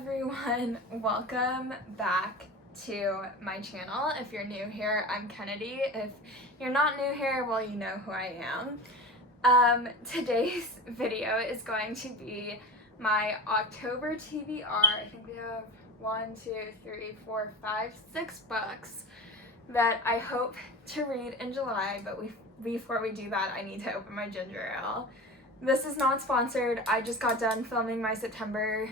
everyone, welcome back to my channel. If you're new here, I'm Kennedy. If you're not new here, well, you know who I am. Today's video is going to be my October TBR. I think we have 6 books that I hope to read in July, but before we do that, I need to open my ginger ale. This is not sponsored. I just got done filming my September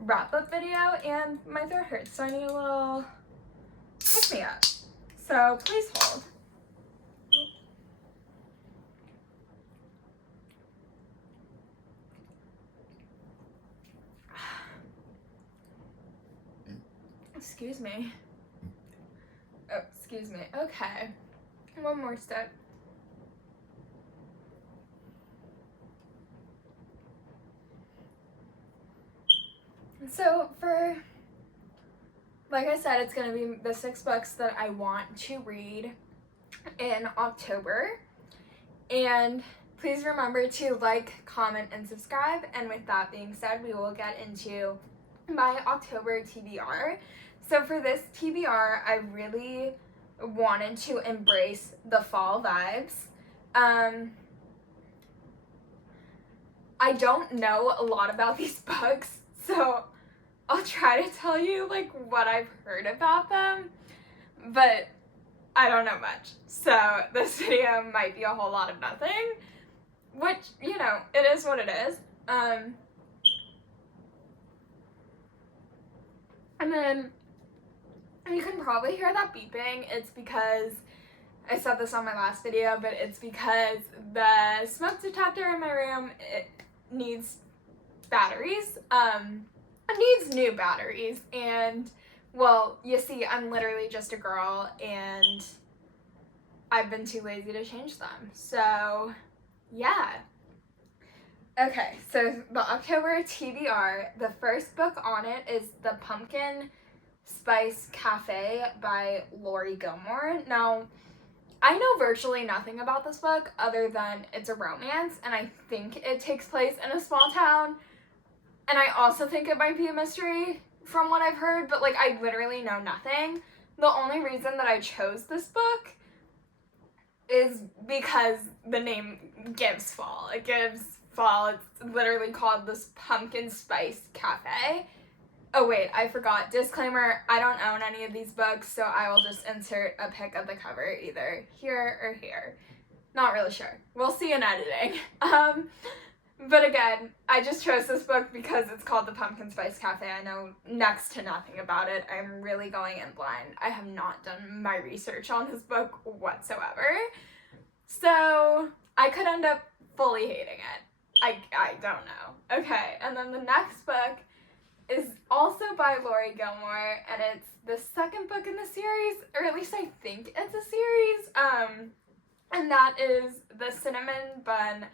wrap-up video and my throat hurts, so I need a little pick-me-up. So please hold. Excuse me. Oh, excuse me. Okay. One more step. So like I said, it's going to be the 6 books that I want to read in October. And please remember to like, comment, and subscribe. And with that being said, we will get into my October TBR. So for this TBR, I really wanted to embrace the fall vibes. I don't know a lot about these books, so I'll try to tell you like what I've heard about them, but I don't know much. So this video might be a whole lot of nothing, which, you know, it is what it is. And then you can probably hear that beeping. It's because I said this on my last video, but it's because the smoke detector in my room, it needs batteries. It needs new batteries, and well, you see, I'm literally just a girl and I've been too lazy to change them. So yeah. Okay, so the October TBR, the first book on it is The Pumpkin Spice Cafe by Lori Gilmore. Now, I know virtually nothing about this book other than it's a romance, and I think it takes place in a small town, and I also think it might be a mystery from what I've heard, but like I literally know nothing. The only reason that I chose this book is because the name gives fall. It gives fall. It's literally called this Pumpkin Spice Cafe. Oh wait, I forgot. Disclaimer, I don't own any of these books, so I will just insert a pic of the cover either here or here. Not really sure. We'll see in editing. But again, I just chose this book because it's called The Pumpkin Spice Cafe. I know next to nothing about it. I'm really going in blind. I have not done my research on this book whatsoever. So I could end up fully hating it. I don't know. Okay, and then the next book is also by Lori Gilmore, and it's the second book in the series, or at least I think it's a series, and that is The Cinnamon Bun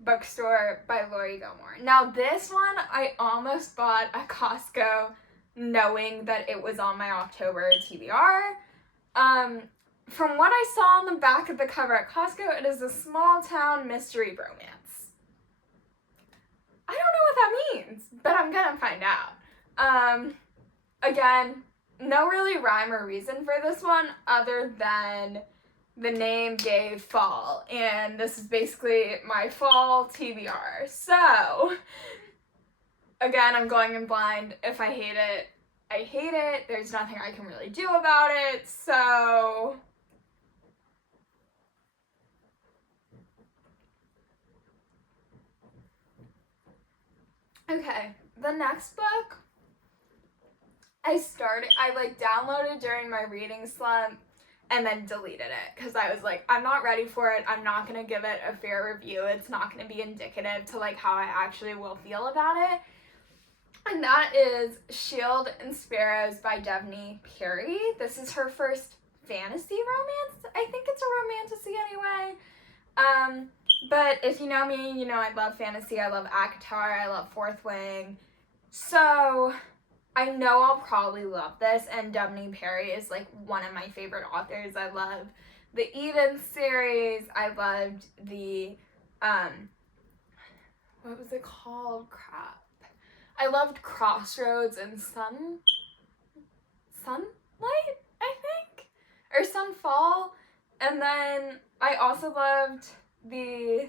Bookstore by Lori Gilmore. Now this one I almost bought at Costco knowing that it was on my October TBR. From what I saw on the back of the cover at Costco, it is a small town mystery romance. I don't know what that means, but I'm gonna find out. Again, no really rhyme or reason for this one other than the name gave fall, and this is basically my fall TBR. So, again, I'm going in blind. If I hate it, I hate it. There's nothing I can really do about it, so okay, the next book I downloaded during my reading slump and then deleted it because I was like, I'm not ready for it. I'm not going to give it a fair review. It's not going to be indicative to like how I actually will feel about it. And that is Shield and Sparrows by Devney Perry. This is her first fantasy romance. I think it's a romantasy anyway. But if you know me, you know I love fantasy. I love ACOTAR. I love Fourth Wing. So I know I'll probably love this, and Devney Perry is like one of my favorite authors. I love the Eden series. I loved the what was it called? Crap. I loved Crossroads and Sunlight, I think, or Sunfall. And then I also loved the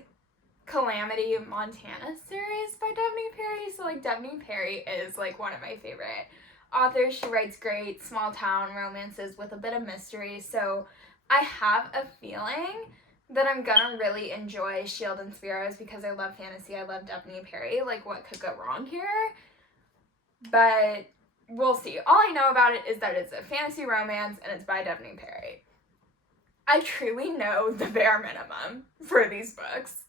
Calamity Montana series by Devney Perry. So like Devney Perry is like one of my favorite authors. She writes great small town romances with a bit of mystery. So I have a feeling that I'm gonna really enjoy Shield and Sparrows because I love fantasy. I love Devney Perry. Like, what could go wrong here? But we'll see. All I know about it is that it's a fantasy romance and it's by Devney Perry. I truly know the bare minimum for these books.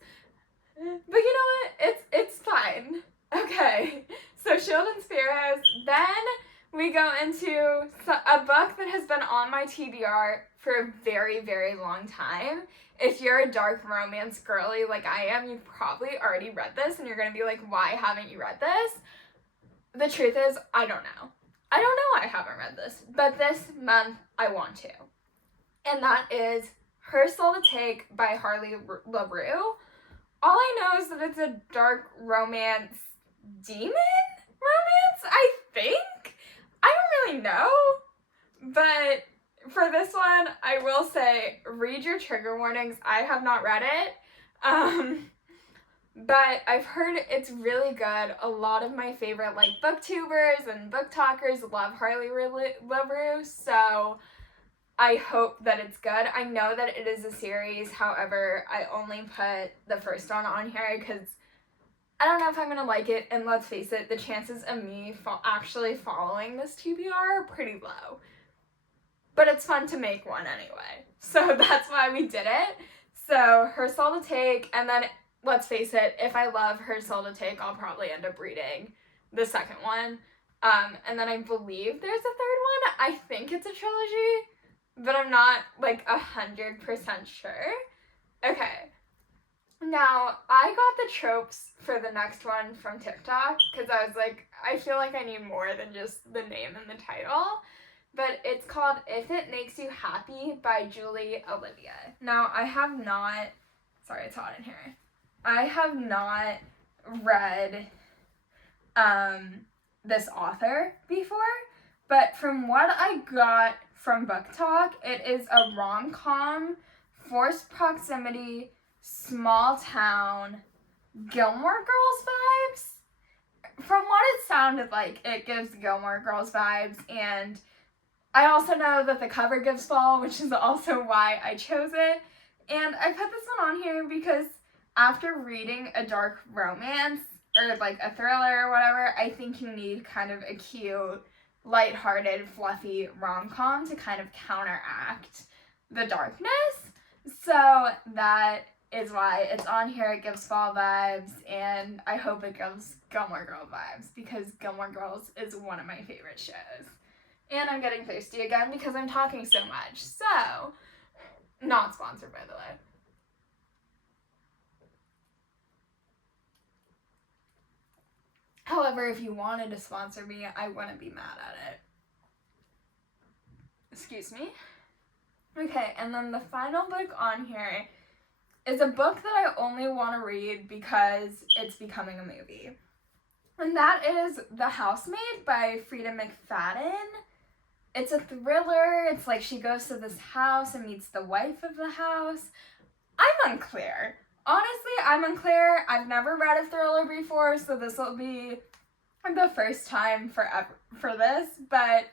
But you know what? It's fine. Okay, so Shield and Sparrows. Then we go into a book that has been on my TBR for a very, very long time. If you're a dark romance girly like I am, you've probably already read this and you're going to be like, why haven't you read this? The truth is, I don't know. I don't know why I haven't read this, but this month I want to. And that is Her Soul to Take by Harley LaRue. All I know is that it's a dark romance demon romance, I think? I don't really know. But for this one, I will say, read your trigger warnings. I have not read it. But I've heard it's really good. A lot of my favorite like booktubers and book talkers love Harley LaRue, so I hope that it's good. I know that it is a series, however, I only put the first one on here because I don't know if I'm going to like it, and let's face it, the chances of me actually following this TBR are pretty low. But it's fun to make one anyway, so that's why we did it. So, Her Soul to Take, and then, let's face it, if I love Her Soul to Take, I'll probably end up reading the second one. And then I believe there's a third one. I think it's a trilogy, but I'm not like 100% sure. Okay. Now, I got the tropes for the next one from TikTok because I was like, I feel like I need more than just the name and the title. But it's called If It Makes You Happy by Julie Olivia. Now, I have not, sorry, it's hot in here. I have not read this author before, but from what I got from Book Talk, it is a rom-com, forced proximity, small town, Gilmore Girls vibes. From what it sounded like, it gives Gilmore Girls vibes, and I also know that the cover gives fall, which is also why I chose it. And I put this one on here because after reading a dark romance, or like a thriller or whatever, I think you need kind of a cute, lighthearted, fluffy rom-com to kind of counteract the darkness. So that is why it's on here. It gives fall vibes, and I hope it gives Gilmore Girl vibes because Gilmore Girls is one of my favorite shows. And I'm getting thirsty again because I'm talking so much. So, not sponsored, by the way. However, if you wanted to sponsor me, I wouldn't be mad at it. Excuse me. Okay, and then the final book on here is a book that I only want to read because it's becoming a movie. And that is The Housemaid by Frida McFadden. It's a thriller. It's like she goes to this house and meets the wife of the house. I'm unclear. Honestly, I'm unclear. I've never read a thriller before, so this will be the first time for this, but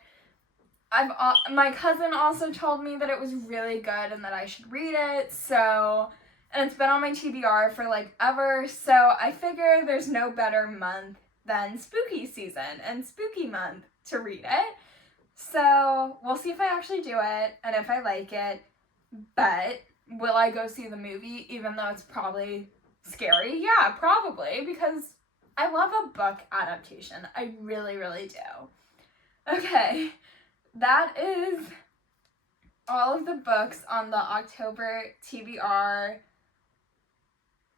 my cousin also told me that it was really good and that I should read it, so, and it's been on my TBR for like ever, so I figure there's no better month than spooky season and spooky month to read it. So we'll see if I actually do it and if I like it, but will I go see the movie even though it's probably scary? Yeah, probably, because I love a book adaptation. I really, really do. Okay, that is all of the books on the October TBR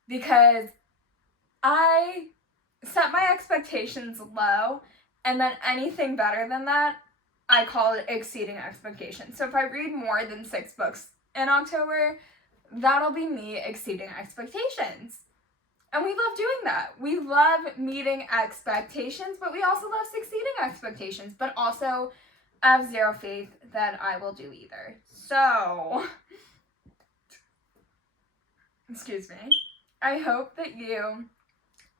because I set my expectations low, and then anything better than that, I call it exceeding expectations. So if I read more than 6 books in October, that'll be me exceeding expectations. And we love doing that. We love meeting expectations, but we also love succeeding expectations, but also I have zero faith that I will do either. So, excuse me. I hope that you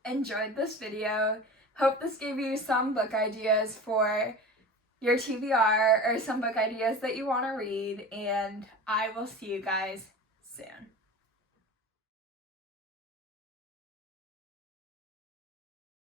enjoyed this video. Hope this gave you some book ideas for your TBR or some book ideas that you want to read, and I will see you guys soon.